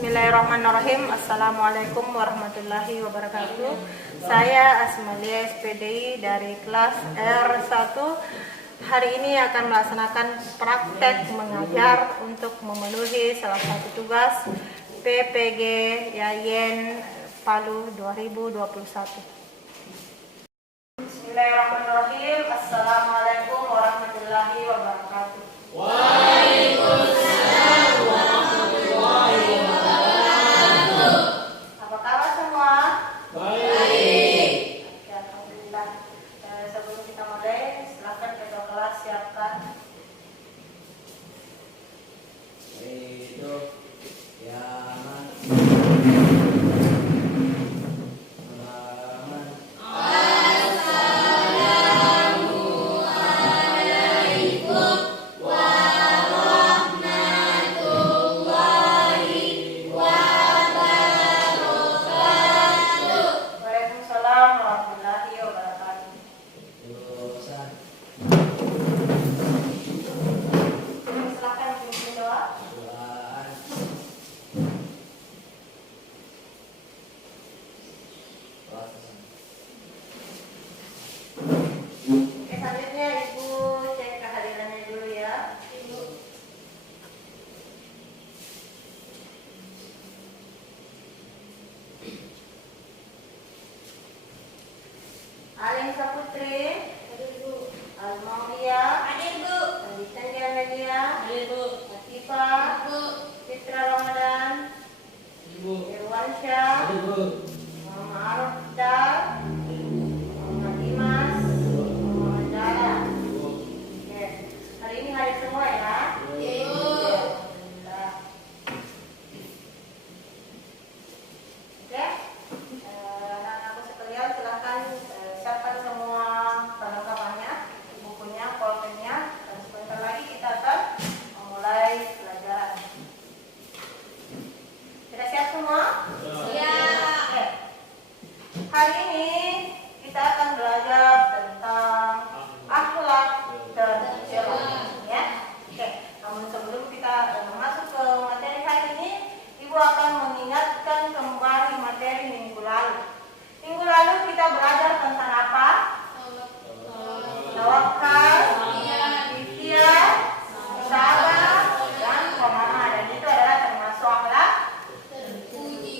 Bismillahirrahmanirrahim. Assalamualaikum warahmatullahi wabarakatuh. Saya Asmalia SPDI dari kelas R1. Hari ini akan melaksanakan praktek mengajar untuk memenuhi salah satu tugas PPG Yayen Palu 2021. Bismillahirrahmanirrahim. Assalamualaikum warahmatullahi wabarakatuh. Waalaikumsalam warahmatullahi wabarakatuh. Apa kabar semua? Baik. Oke, alhamdulillah. Sebelum kita mulai, silakan ketua kelas siapkan. Itu ya halaman. Assalamualaikum warahmatullahi wabarakatuh. Waalaikumsalam warahmatullahi wabarakatuh. Lulusan Silakan pimpin doa. doaan. Oke, selanjutnya Ibu cek kehadirannya dulu ya. Ibu. Aling Saputri, Almaulia, Landitan Media, Latifah, Citra Ramadan, Irwansyah, Muhammad Arifdar, Muhammad Dimas, Muhammad Dara. Oke, hari ini hari semua ya. Alhamdulillah. Oke, anak-anakku sekalian silahkan siapkan semua perlengkapannya, bukunya, pulpennya, dan sebentar lagi kita akan memulai pelajaran. Sudah siap semua? Oke. Hari ini kita akan belajar tentang akhlak dan sirah, ya. Oke. Namun sebelum kita masuk ke materi hari ini, Ibu akan mengingatkan kembali materi minggu lalu. Minggu lalu kita belajar tentang apa? Tawakal, ikhtiar, sabar, dan qanaah. Dan itu adalah termasuk akhlak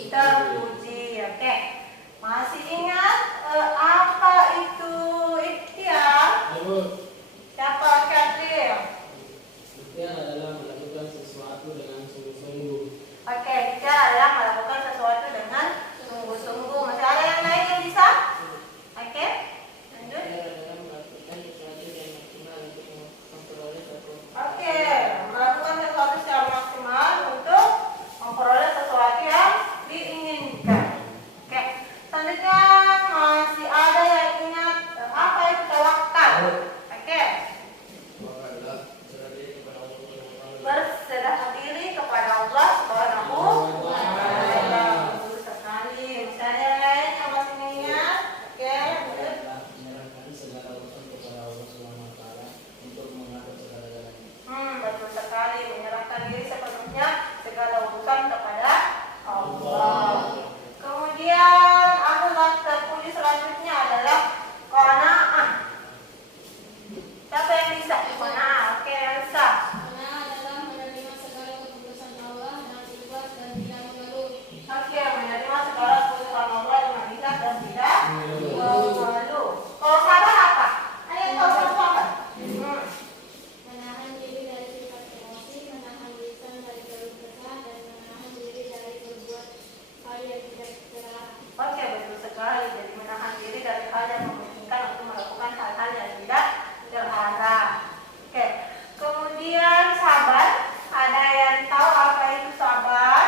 terpuji. Oke. Masih ingat apa itu ikhtiar? Siapa Katril? Ikhtiar adalah melakukan sesuatu dengan sungguh-sungguh. Oke, ikhtiar adalah melakukan sesuatu dengan sungguh-sungguh. Masih ada yang lain yang bisa? Oke, lanjut. Ikhtiar adalah melakukan sesuatu yang maksimal untuk memperoleh suatu. Oke, melakukan sesuatu secara maksimal untuk memperoleh sesuatu yang diinginkan. Oke, selanjutnya masih ada yang ingat apa itu tawakal? Oke, Maka adalah berserah diri kepada Allah Subhanahu wa taala. berserah diri kepada Allah Subhanahu wa taala. Betul sekali. Misalnya yang lain yang masih ingat? Oke, lanjut. Adalah menyerahkan segala urusan kepada Allah Subhanahu wa taala untuk mengatur segala-galanya. Betul sekali, menyerahkan diri sepenuhnya segala urusan kepada Allah. Kemudian akhlak terpuji selanjutnya adalah qanaah. Siapa yang bisa qanaah? Oke, Elsa. Oke, menerima segala keputusan Allah dengan ikhlas dan tidak mengeluh. Kalau sabar apa? Ada yang tahu yang sabar? Menahan diri dari sifat emosi, menahan lisan dari keluh kesah, dan menahan diri dari berbuat hal yang tidak terlarang. Oke, betul sekali. Jadi menahan diri dari hal yang memungkinkan untuk melakukan hal-hal yang tidak terlarang. Oke. Kemudian sabar. Ada yang tahu apa itu sabar?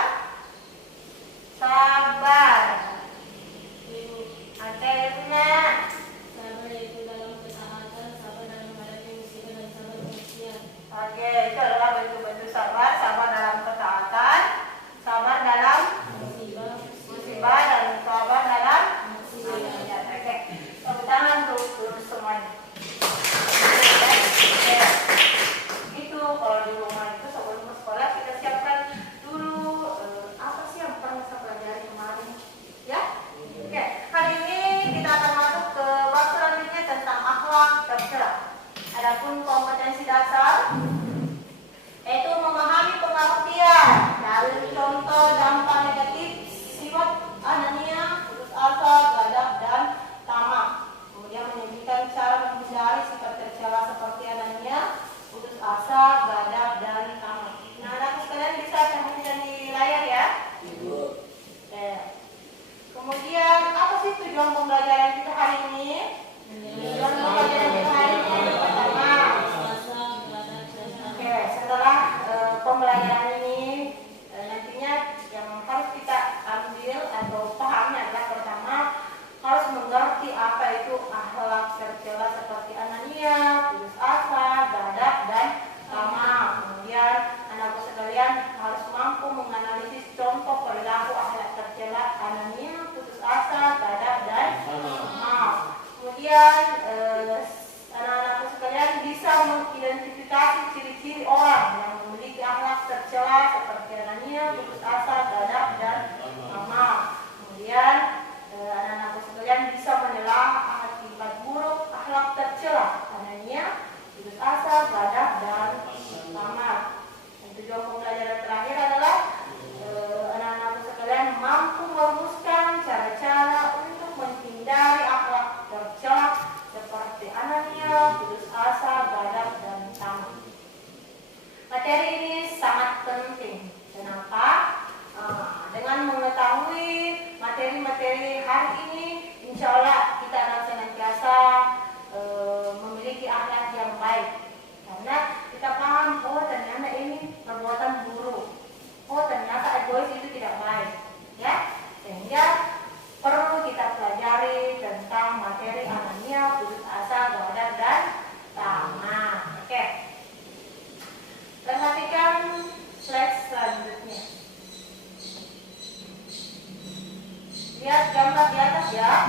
Lihat gambar di atas ya.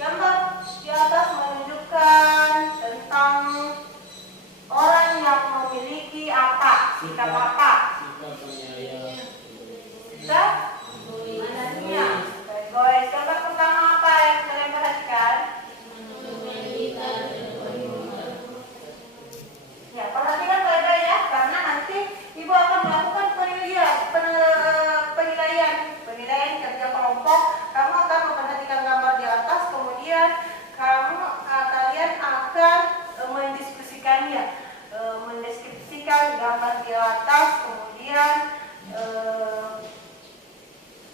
Gambar di atas menunjukkan tentang orang yang memiliki apa, sikap apa? Sikap penyayang. Sikap anania. Baik, guys. Gambar pertama apa yang kalian perhatikan? Ya, perhatikan baik-baik ya, karena nanti ibu akan melakukan penilaian kerja kelompok. Kamu akan memperhatikan gambar di atas, kemudian kalian akan mendiskusikannya, mendeskripsikan gambar di atas, kemudian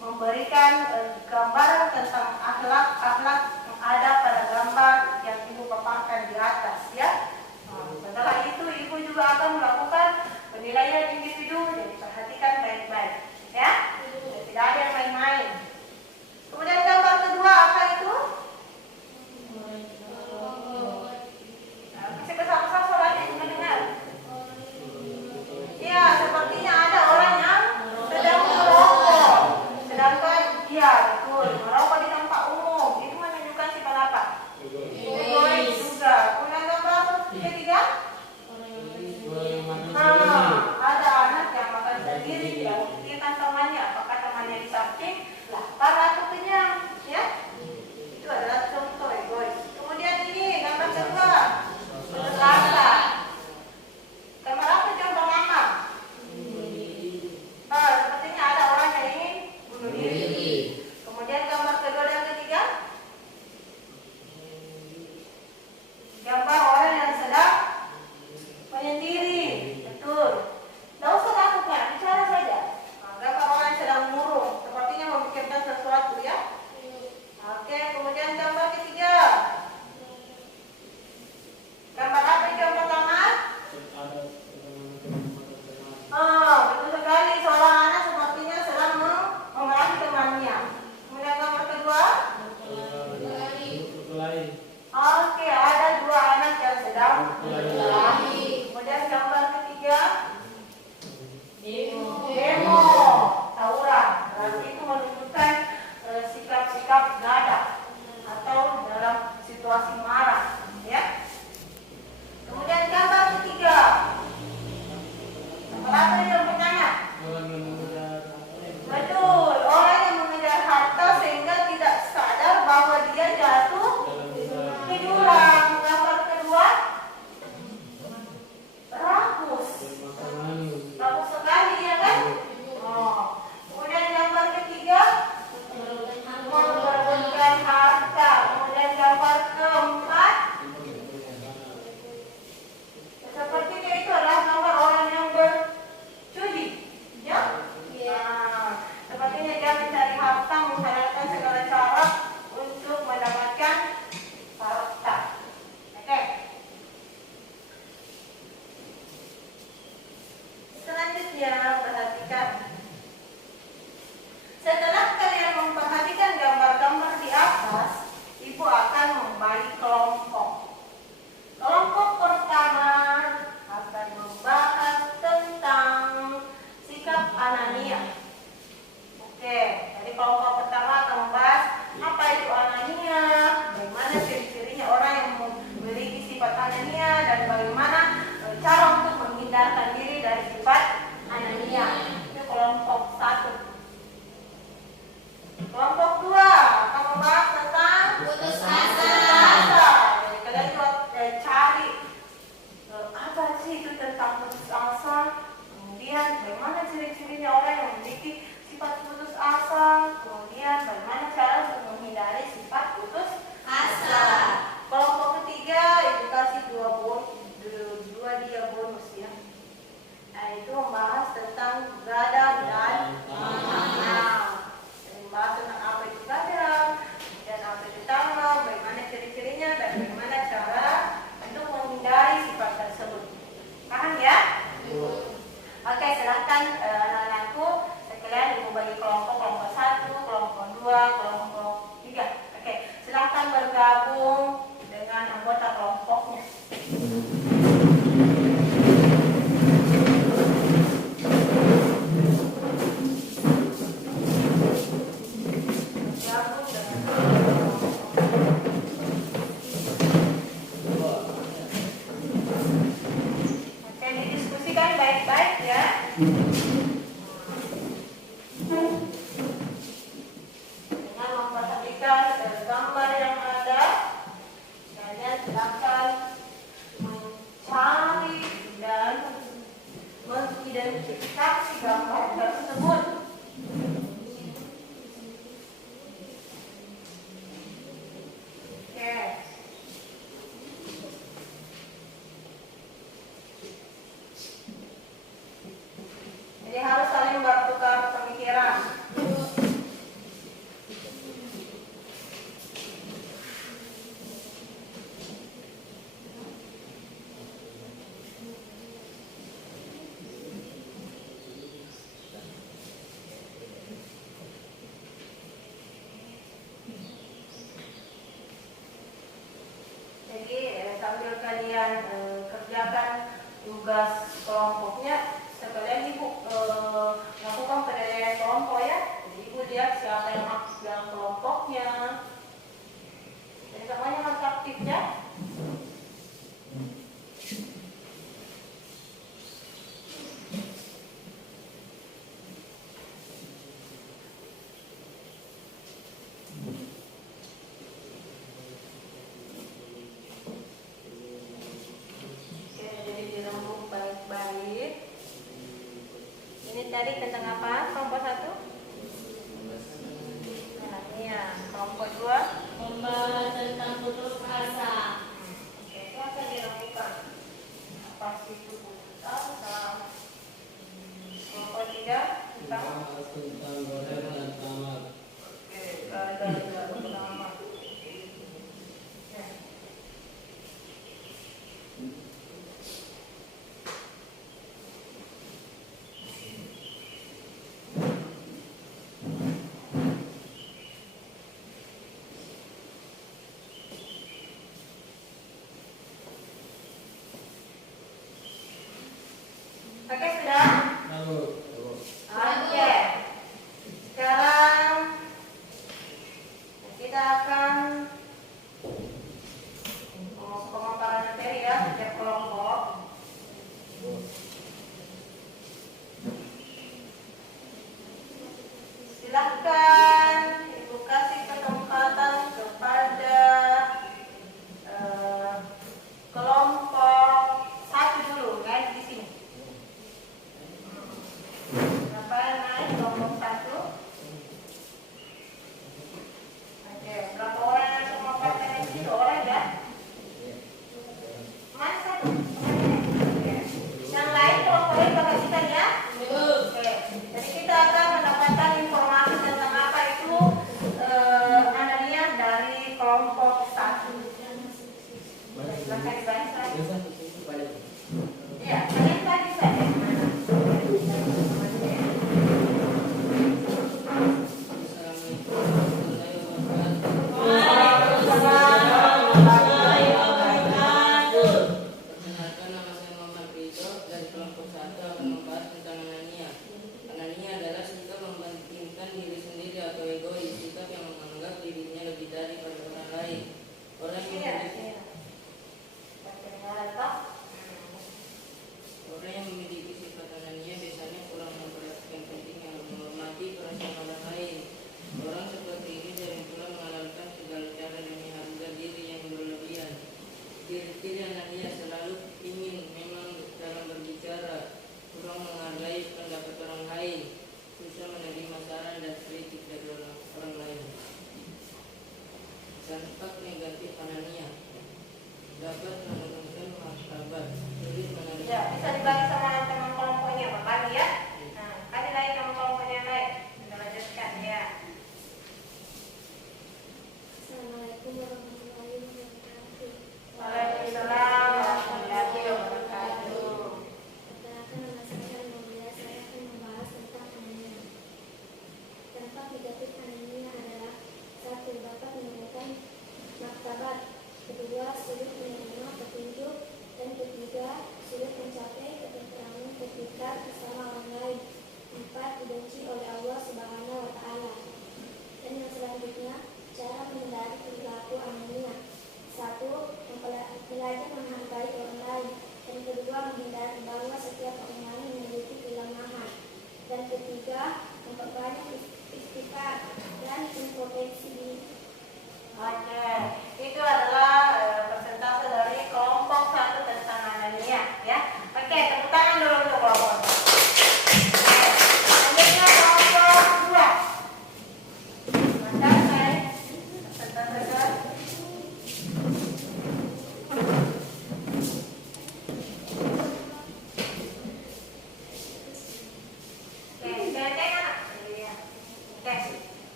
memberikan gambaran tentang akhlak yang ada pada gambar yang ibu paparkan di atas ya. Setelah itu ibu juga akan melakukan penilaian individu, jadi perhatikan baik-baik ya. Tidak ada yang main-main. Kemudian gambar kedua apa itu? Bisa bersama-sama suaranya juga dengar. Ya, sepertinya ada orang yang sedang merokok. Sedangkan dia betul merokok di tempat umum. Itu menunjukkan sifat apa? Egois juga. Kemudian gambar ketiga? Ada anak yang makan sendiri, tidak memikirkan temannya, apakah temannya di samping, lapar atau kenyang, ya? Itu adalah contoh egois. Kemudian ini gambar kedua, rasa. Gambar apa contoh mama? Sepertinya ada orang yang ingin bunuh diri. Kemudian gambar kedua dan ketiga, gambar orang yang sedang menyendiri. Betul. Tidak usah lakukan, bicara saja. Gambar orang yang sedang murung, sepertinya memikirkan sesuatu ya. Oke, kemudian gambar ketiga. Gambar apa itu yang pertama? Betul sekali, seorang anak sepertinya sedang memarahi temannya. Kemudian gambar kedua. Oke, ada dua anak yang sedang berkelahi. Kemudian gambar ketiga. Demo, tawuran. Berarti itu menunjukkan sikap-sikap gadah atau dalam situasi marah, ya. Kemudian gambar ketiga. Apa yang bertanya? Betul, orang yang mengejar harta sehingga tidak sadar bahwa dia jatuh ke jurang. Gambar kedua, rakus. Rakus sekali ya kan? Kemudian gambar ketiga, memperebutkan harta. Kemudian gambar keempat, sepertinya itu adalah gambar orang yang berjudi, ya? Sepertinya dia mencari harta, menghalalkan segala cara untuk mendapatkan harta. Oke. Selanjutnya perhatikan. Setelah kalian memperhatikan gambar-gambar di atas, ibu akan membagi kelompok. Kelompok pertama akan membahas tentang sikap anania. Oke, jadi kelompok pertama akan membahas apa itu anania, bagaimana ciri-cirinya orang yang memiliki sifat anania, dan bagaimana cara untuk menghindarkan diri dari sifat anania. Itu kelompok satu. Kelompok dua akan membahas tentang putus asa. Jadi kalian juga cari apa sih itu tentang putus asa. Kemudian bagaimana ciri-cirinya orang yang memiliki sifat putus asa. Kemudian bagaimana cara untuk menghindari sifat putus asa. Kelompok ketiga itu kasih dua dia bonus ya. Nah, itu membahas tentang gadang dan tamak. Membahas tentang apa itu gadang dan apa itu tamak, bagaimana ciri-cirinya dan bagaimana cara untuk menghindari sifat tersebut. Paham ya? Oke, silahkan anak-anakku sekalian ibu bagi kelompok 1, kelompok 2, kelompok 3. Oke, silahkan bergabung dengan anggota kelompoknya. Dengan memperhatikan gambar yang ada, kalian silakan mencari dan mengidentifikasi gambar tersebut. Oke. Jadi harus saling bertukar pemikiran. Jadi sambil kalian kerjakan tugas kelompoknya, sekalian ibu lakukan penilaian kelompok ya. Jadi ibu lihat siapa yang aktif dalam kelompoknya. Jadi semuanya harus aktif ya. Oke, jadi dirembuk baik-baik. Ini tadi tentang apa? Kelompok 1? Nah, ini ya. Kelompok 2? Membahas tentang putus asa. Oke, itu akan dirembukkan. Apa sih itu putus asa? Kelompok 3? Tentang? Membahas tentang gorer dan tamat. Oke, gagal pertama. Ya. Oke, sudah? Lalu, Oke. Sekarang kita akan masuk pemaparan materi ya, setiap kelompok. Silahkan ibu kasih kesempatan kepada kelompok 1 dulu, guys, di sini. Kenapa naik kelompok 1? Oke, berapa orang yang langsung memaparkan di sini? 2 orang ya? Mana 1? Oke. Yang lain kelompok lain perhatikan ya. Oke, jadi kita akan mendapatkan informasi tentang apa itu analisis dari kelompok 1. Silakan dibaca. biasa itu pada Ya, kalian tadi saja.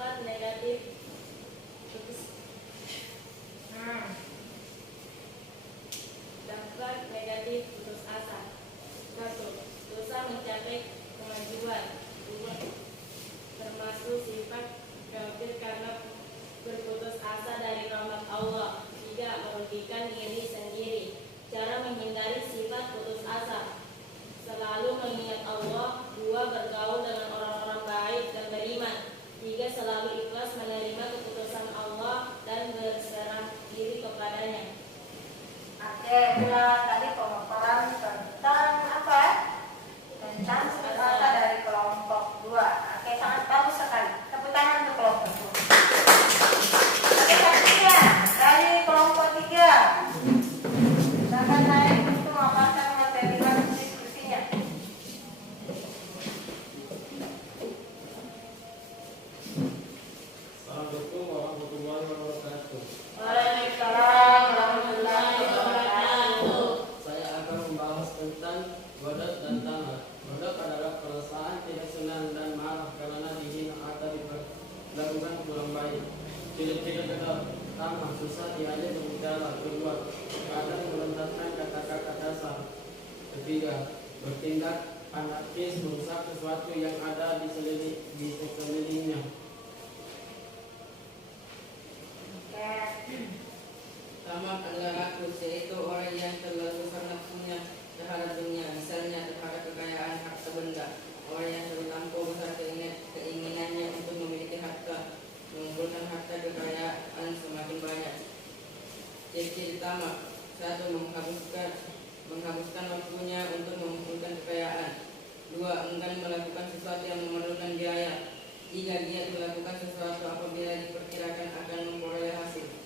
Dampak negatif putus dampak negatif putus asa. 1. Dosa mencapai kemajuan. 2. Termasuk sifat kafir karena berputus asa dari rahmat Allah. 3. Merugikan diri sendiri. Cara menghindari sifat putus asa: selalu mengingat Allah. 2. Bergaul dengan orang-orang baik dan beriman. 3. Selalu ikhlas menerima keputusan Allah dan berserah diri kepadanya. Oke, itulah tadi pemaparan tentang apa? Tentang putus asa dari kelompok 2. Oke, sangat bagus sekali. Tepuk tangan untuk kelompok 2. Oke, selanjutnya dari kelompok 3. Silakan naik untuk memaparkan materi diskusinya. Assalamualaikum warahmatullahi wabarakatuh. Waalaikumsalam warahmatullahi wabarakatuh. Saya akan membahas tentang wadat dan tamat. Wadat adalah perasaan tidak senang dan marah karena dihina atau diperlakukan kurang baik. Ciri-ciri pertama, susah diajak berbicara. 2. Kadang melontarkan kata-kata kasar. 3. Bertindak anarkis, merusak sesuatu yang ada di sekelilingnya. Tamak adalah rakus, yaitu orang yang terlalu besar nafsunya terhadap dunia, misalnya terhadap kekayaan harta benda. Orang yang terlampau besar keinginannya untuk memiliki harta, mengumpulkan harta kekayaan semakin banyak. Ciri-ciri tamak: 1. Menghabiskan waktunya untuk mengumpulkan kekayaan. 2. Enggan melakukan sesuatu yang memerlukan biaya. 3. Giat melakukan sesuatu apabila diperkirakan akan memperoleh hasil.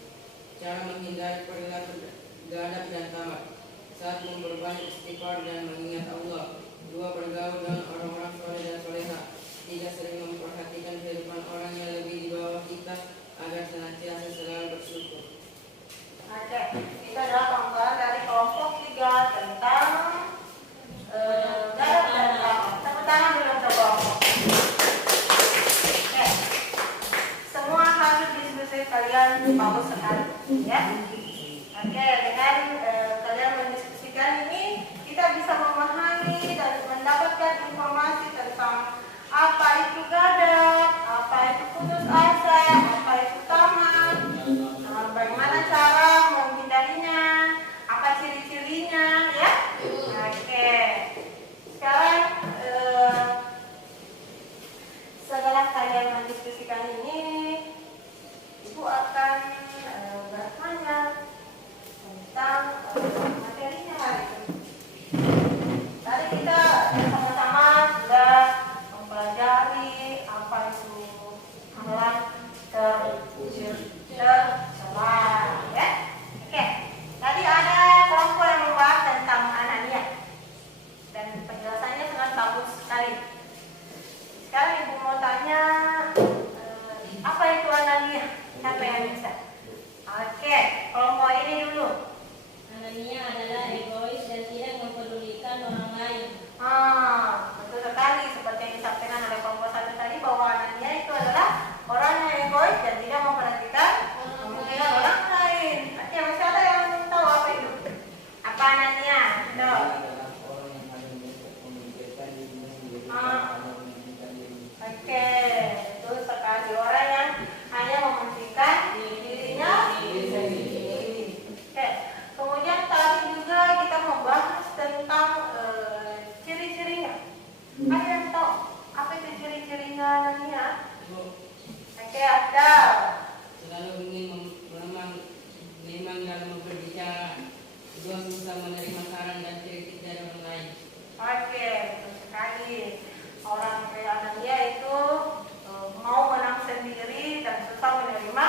Cara menghindari perilaku gadap dan tamak: 1. Memperbanyak istighfar dan mengingat Allah. 2. Bergaul dengan orang-orang soleh dan soleha. 3. Sering memperhatikan kehidupan orang yang lebih di bawah kita agar senantiasa selalu bersyukur. Oke, itu adalah pemaparan dari kelompok 3 tentang gadap dan tamak. Tepuk tangan dulu untuk kelompok. Oke, semua hasil diskusi kalian bagus sekali, ya. Oke, dengan kalian mendiskusikan ini, kita bisa memahami dan mendapatkan informasi tentang apa itu gadap, apa itu putus asa, apa itu tamak, bagaimana cara menghindarinya, apa ciri-cirinya, ya. Oke, sekarang setelah kalian mendiskusikan ini, Ibu akan bertanya tentang materinya hari ini. Tadi kita sama-sama sudah mempelajari apa itu amalan tercela, ya. Oke, tadi ada kelompok yang membahas tentang Anania dan penjelasannya sangat bagus sekali. Sekarang Ibu mau tanya, apa itu Anania? Siapa yang bisa? Oke, kelompok ini dulu. Anania adalah egois dan tidak mempedulikan orang lain. Betul sekali, seperti yang disampaikan oleh kelompok 1 tadi, bahwa Anania itu adalah orang yang egois dan tidak memperhatikan kepentingan orang lain. Oke, masih ada yang tahu apa itu? Apa Anania? Dia adalah orang yang hanya memikirkan dirinya sendiri dan hanya mementingkan diri. Oke, betul sekali, orang yang hanya mementingkan dirinya sendiri. Oke, kemudian tadi juga kita membahas tentang ciri-cirinya. Ada yang tahu apa itu ciri-cirinya Anania? Oke, ada. Selalu ingin memang dalam berbicara. 2. Susah menerima saran dan kritik dari orang lain. Oke, betul sekali. Orang kayak Anania itu mau menang sendiri dan susah menerima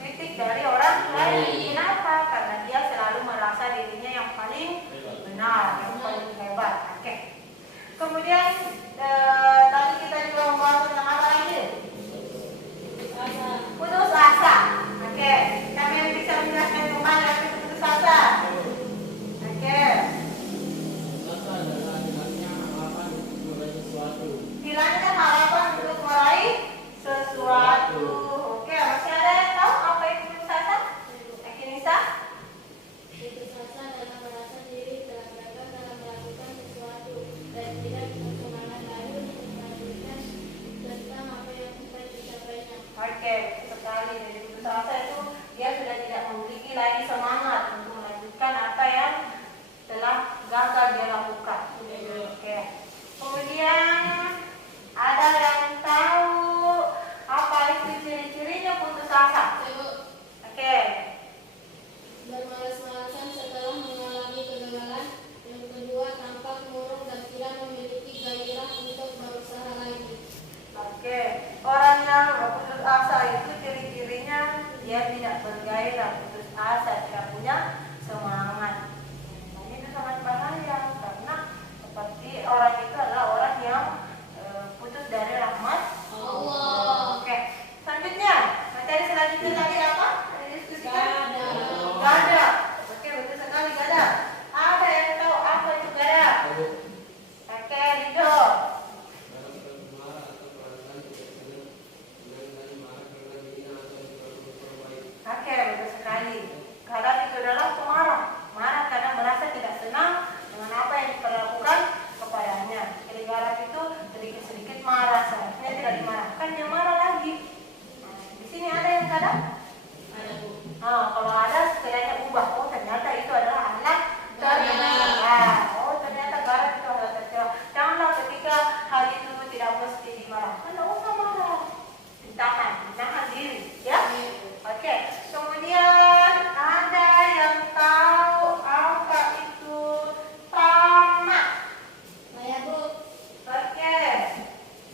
kritik dari orang lain. Kenapa? Karena dia selalu merasa dirinya yang paling benar, yang paling hebat. Oke. Kemudian tadi kita juga membahas tentang apa lagi? Putus asa. Oke. Kami yang bisa menjelaskan kembali apa itu putus asa? Oke. Asa adalah hilangnya harapan untuk meraih sesuatu. Hilangnya harapan untuk meraih sesuatu. Oke, sekali dari putus asa itu dia sudah tidak memiliki lagi semangat untuk melanjutkan apa yang telah gagal dia lakukan. Oke. Kemudian ada yang tahu apa itu ciri-cirinya putus asa? Oke. Bermalas-malasan setelah mengalami kegagalan. Yang kedua, tampak murung dan tidak memiliki gairah untuk berusaha lagi. Oke, orang yang putus asa itu ciri-cirinya dia tidak bergairah, putus asa, tidak punya semangat. Nah, itu sangat bahaya karena seperti orang itu adalah orang yang putus dari rahmat Allah. Oke, selanjutnya materi selanjutnya tadi apa? Didiskusikan? Gada. Oke, betul sekali gada. Ada yang tahu apa itu gada? Oke, Rido. Dalam marah atau perasaan tidak senang dengan marah karena dihina atau diperbaiki. Oke, betul sekali. Gada itu adalah pemarah. Marah karena merasa tidak senang dengan apa yang diperlakukan kepadanya. Jadi garap itu sedikit-sedikit marah, seharusnya tidak dimarahkan, dia marah lagi. Nah, di sini ada yang kadang? Ada, Bu. Nah, kalau ada setidaknya ubah. Oh, ternyata itu adalah anak tercela. Oh, ternyata garap itu adalah tercela. Janganlah ketika hal itu tidak mesti dimarahkan, tidak usah marah. Ditahan diri, ya. Oke, kemudian ada yang tahu apa itu tamak? Saya, Bu. Oke,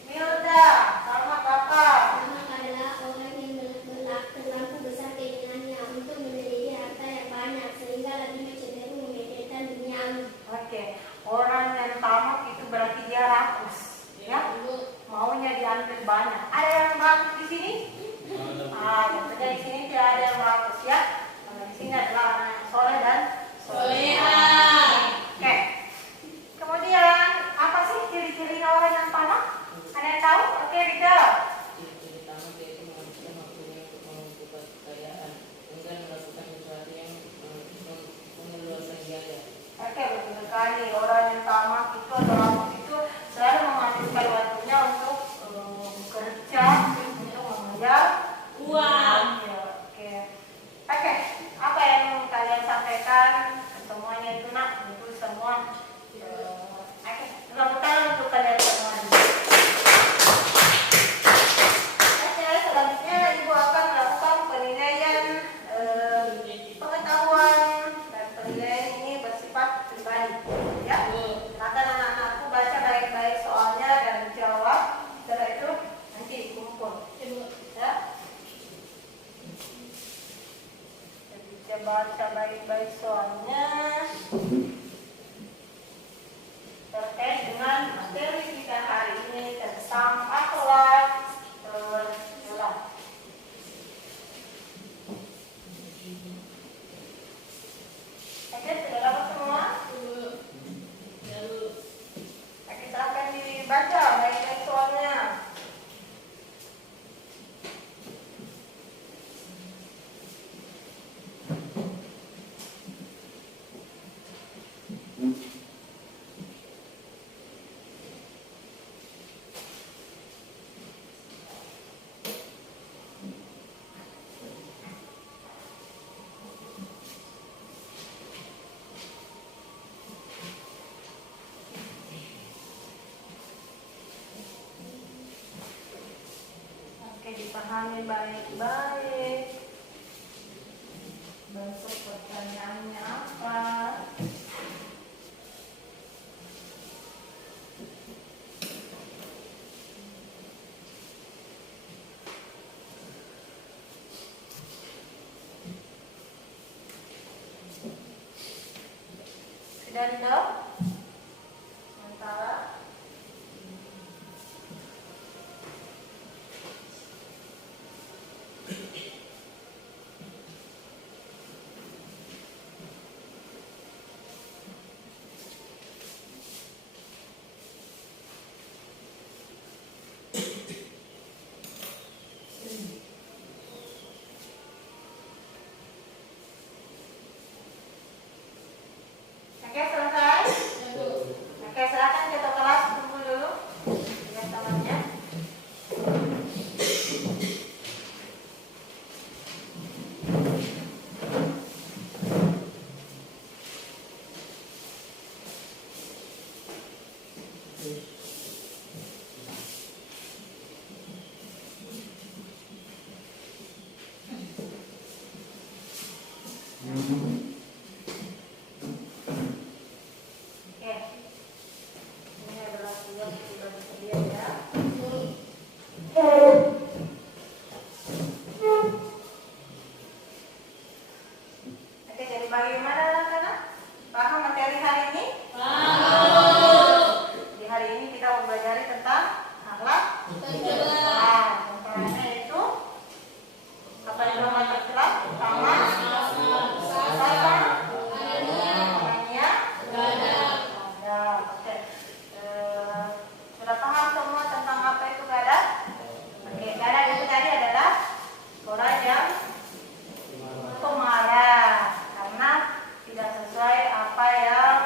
Milda, tamak apa? Tamak adalah orang yang terlampau besar keinginannya untuk memiliki harta yang banyak sehingga lebih cenderung memikirkan duniawi. Oke, orang yang tamak itu berarti dia rakus, ya. Maunya diambil banyak. Ada yang rakus di sini? Tentunya di sini tidak ada yang rakus, ya. Karena di sini adalah anak yang soleh dan soleha. Oke. Kemudian apa sih ciri-cirinya orang yang tamak? Ada yang tahu? Oke, Rida. Ciri-ciri tamak yaitu menghabiskan waktunya untuk mengumpulkan kekayaan, enggan melakukan sesuatu yang mengeluarkan biaya. Oke, betul sekali. Orang yang tamak itu atau rakus itu selalu menghabiskan waktunya untuk bekerja, untuk mengejar uang. Ya, oke. Oke, apa yang kalian sampaikan? Semuanya itu nak, itu semua. Oke, tepuk tangan untuk kalian semua. Oke, selanjutnya Ibu akan melakukan penilaian pengetahuan dan penilaian ini bersifat pribadi, ya. Silakan anak-anakku baca baik-baik soalnya dan jawab. Setelah itu nanti dikumpul, ya. Jadi kita baca baik-baik soalnya terkait dengan materi kita hari ini tentang akhlak tercela. Oke, sudah dapat semua? Oke, silakan dibaca baik-baik soalnya. Oke, dipahami baik-baik. Bentuk pertanyaannya apa? Sudah tahu? Sementara oke, selesai. pelajari tentang akhlak tercela. Antaranya itu apa yang akhlak tercela? Pertama, sabar, anania, gadab. Oke. Sudah paham semua tentang apa itu gadab? Oke, gadab itu tadi adalah orang yang pemarah karena tidak sesuai apa yang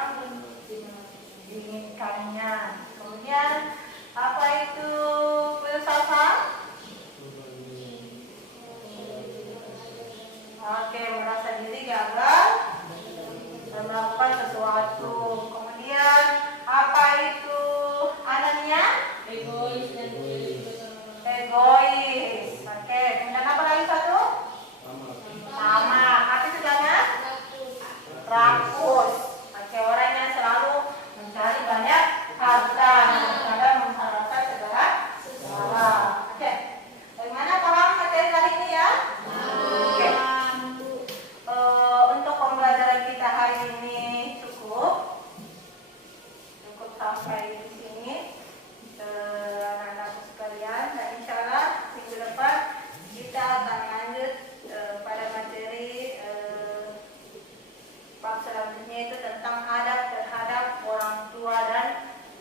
diinginkannya. Kemudian apa itu filsafat? Oke, merasa diri gagal dan melakukan sesuatu. Kemudian apa itu anania? Egois dan tidak bertanggung Egois. Oke, kemudian apa lagi satu? Sama. Apa itu Dana? Rakus. Oke, orang yang selalu mencari banyak harta dan kadang mengharapkan segala sesuatu. Oke. Bagaimana paham materi kali ini ya? Oke. Untuk pembelajaran kita hari ini cukup sampai di sini, anak-anakku sekalian. Dan insya Allah minggu depan kita akan lanjut pada materi bab selanjutnya, itu tentang adab terhadap orang tua dan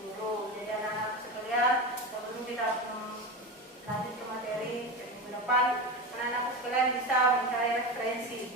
guru. Jadi anak-anak sekalian, sebelum kita lanjut ke materi minggu depan, anak-anak sekalian bisa mencari referensi